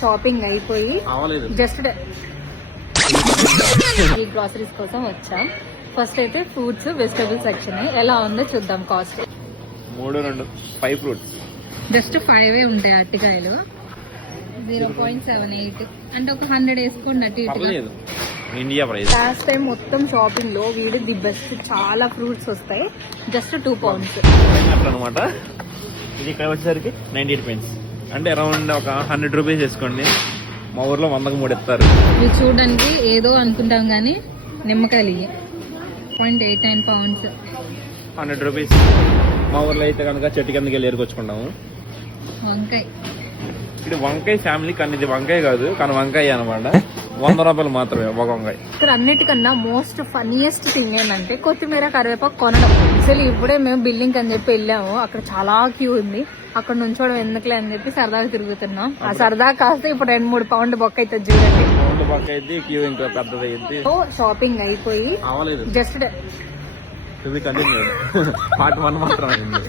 Shopping అయిపోయి just ఈ groceries కోసం వచ్చాం. ఫస్ట్ అయితే ఫ్రూట్స్ వెజిటబుల్ సెక్షన్ ఎలా ఉందో చూద్దాం. కాస్ట్ 5 ఫ్రూట్స్ జస్ట్ 5 ఉంటాయి. అరటికాయలు 0.78 అంటే ఒక 100 వేసుకోండి. అటు ఇటు ఇండియా ప్రైస్. లాస్ట్ టైం మొత్తం షాపింగ్ లో వీడి ది బెస్ట్. చాలా ఫ్రూట్స్ వస్తాయి జస్ట్ 2 pounds అనమాట. ఇది ఇక్కడ వచ్చేసరికి 98 pence అంటే అరౌండ్ ఒక 100 రూపీస్ వేసుకోండి. మా ఊర్లో 100కు 3 ఇస్తారు. ఇది చూడడానికి ఏదో అనుకుంటాం కానీ నిమ్మకాయలు 0.89 pounds 100 రూపీస్. మా ఊర్లో అయితే కనుక చెట్టు కిందకి వెళ్ళి ఏరుకొచ్చుకుంటాము. వంకాయ ఇది వంకాయ ఫ్యామిలీ, కానీ ఇది వంకాయ కాదు, కానీ వంకాయ అనమాట. 100 రూపాయలు మాత్రమే ఒక వంకాయ. ఇక్కడ అన్నిటికన్నా మోస్ట్ ఫన్నీయెస్ట్ థింగ్ ఏంటంటే కొత్తిమీర కరివేపాకు కొనడం. అసలు ఇప్పుడే మేము బిల్డింగ్ అని చెప్పి వెళ్ళాము, అక్కడ చాలా క్యూ ఉంది. అక్కడ నుంచోడం ఎందుకులే అని చెప్పి సరదాగా తిరుగుతున్నాం. ఆ సరదా కాస్త ఇప్పుడు 2-3 pound బొక్క అవుతుంది చూడండి. బొక్క అయితే క్యూ ఇంకా పెద్దది అయింది. షాపింగ్ అయిపోయి జస్ట్ కంటిన్యూ పార్ట్ 1 మాత్రం అయింది.